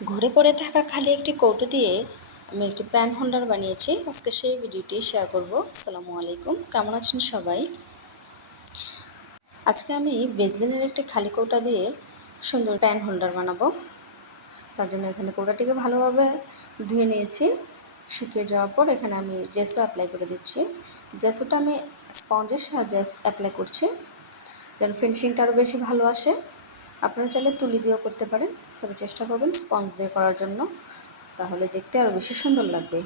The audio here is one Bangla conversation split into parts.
ঘরে পড়ে থাকা খালি একটি কৌটো দিয়ে আমি একটি প্যান হোল্ডার বানিয়েছি। আজকে সেই ভিডিওটি শেয়ার করব। আসসালামু আলাইকুম। কেমন আছেন সবাই? আজকে আমি বেজলিনের একটি খালি কৌটা দিয়ে সুন্দর প্যান হোল্ডার বানাবো। তার জন্য এখানে কৌটাটিকে ভালোভাবে ধুয়ে নিয়েছি। শুকিয়ে যাওয়ার পর এখানে আমি জেসো অ্যাপ্লাই করে দিচ্ছি। জেসোটা আমি স্পঞ্জের সাহায্যে অ্যাপ্লাই করছি। যেন ফিনিশিংটা আরও বেশি ভালো আসে। আপনারা চাইলে তুলি দিয়েও করতে পারেন। তবে চেষ্টা করবেন স্পঞ্জ দিয়ে করার জন্য। তাহলে দেখতে আরও বেশি সুন্দর লাগবে।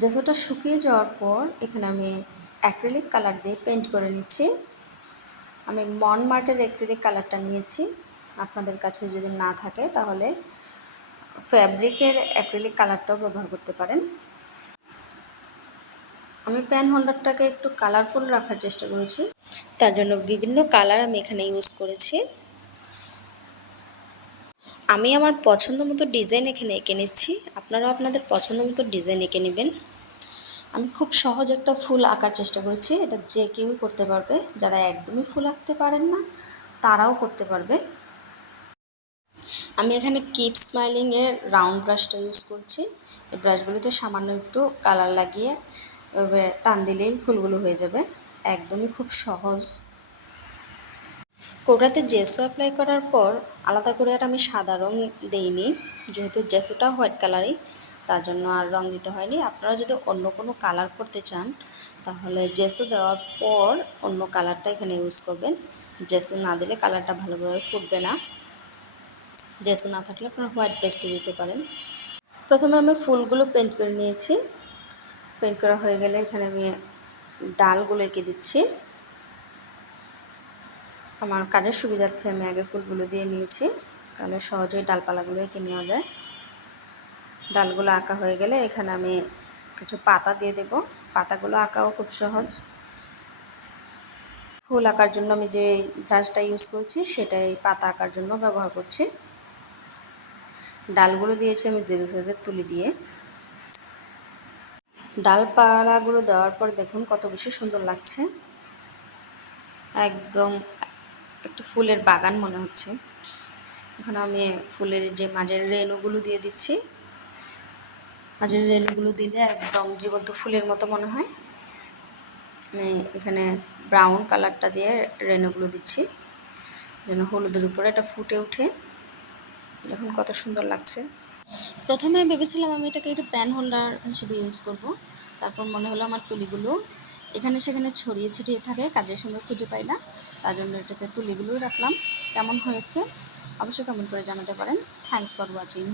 জেসোটা শুকিয়ে যাওয়ার পর এখানে আমি অ্যাক্রিলিক কালার দিয়ে পেন্ট করে নিচ্ছি। আমি মন মার্টের অ্যাক্রিলিক কালারটা নিয়েছি। আপনাদের কাছে যদি না থাকে তাহলে ফ্যাব্রিকের অ্যাক্রিলিক কালারটাও ব্যবহার করতে পারেন। আমি প্যান হোল্ডারটাকে একটু কালারফুল রাখার চেষ্টা করেছি। তার জন্য বিভিন্ন কালার আমি এখানে ইউজ করেছি। আমি আমার পছন্দ মতো ডিজাইন এখানে এঁকে নিচ্ছি। আপনারাও আপনাদের পছন্দ মতো ডিজাইন এঁকে নেবেন। আমি খুব সহজ একটা ফুল আঁকার চেষ্টা করেছি। এটা যে কেউই করতে পারবে। যারা একদমই ফুল আঁকতে পারেন না, তারাও করতে পারবে। আমি এখানে কিপ স্মাইলিংয়ের রাউন্ড ব্রাশটা ইউজ করছি। এই ব্রাশগুলোতে সামান্য একটু কালার লাগিয়ে টান দিলেই ফুলগুলো হয়ে যাবে। একদমই খুব সহজ। কৌটাতে জেসো অ্যাপ্লাই করার পর আলাদা করে আর আমি সাদা রং দিইনি। যেহেতু জেসোটা হোয়াইট কালারই, তার জন্য আর রং দিতে হয়নি। আপনারা যদি অন্য কোনো কালার করতে চান, তাহলে জেসো দেওয়ার পর অন্য কালারটা এখানে ইউজ করবেন। জেসো না দিলে কালারটা ভালোভাবে ফুটবে না। জেসো না থাকলে আপনারা হোয়াইট পেস্টও দিতে পারেন। প্রথমে আমি ফুলগুলো পেন্ট করে নিয়েছি। পেন্ট করা হয়ে গেলে এখানে আমি ডালগুলো এঁকে দিচ্ছি। আমার কাজের সুবিধার্থে আমি আগে ফুলগুলো দিয়ে নিয়েছি, তাহলে সহজেই ডালপালাগুলো এঁকে নেওয়া যায়। ডালগুলো আঁকা হয়ে গেলে এখানে আমি কিছু পাতা দিয়ে দেব। পাতাগুলো আঁকাও খুব সহজ। ফুল আঁকার জন্য আমি যে ব্রাশটা ইউজ করছি সেটাই পাতা আঁকার জন্য ব্যবহার করছি। ডালগুলো দিয়েছি আমি জিরো সাইজের তুলি দিয়ে। ডালপালাগুলো দেওয়ার পর দেখুন কত বেশি সুন্দর লাগছে। একদম একটু ফুলের বাগান মনে হচ্ছে। এখন আমি ফুলের যে মাঝের রেণুগুলো দিয়ে দিচ্ছি। মাঝের রেণুগুলো দিলে একদম জীবন্ত ফুলের মতো মনে হয়। আমি এখানে ব্রাউন কালারটা দিয়ে রেণুগুলো দিচ্ছি। যেন হলুদের উপরে এটা ফুটে উঠে দেখুন কত সুন্দর লাগছে। প্রথমে ভেবেছিলাম আমি এটাকে একটা প্যান হোল্ডার হিসেবে ইউজ করব। তারপর মনে হলো আমার তুলিগুলো এখানে সেখানে ছড়িয়ে ছিটিয়ে থাকে, কাজের সময় খুঁজে পাই না। তার জন্য এটাতে তুলিগুলোই রাখলাম। কেমন হয়েছে? অবশ্যই কমেন্ট করে জানাতে পারেন। Thanks for watching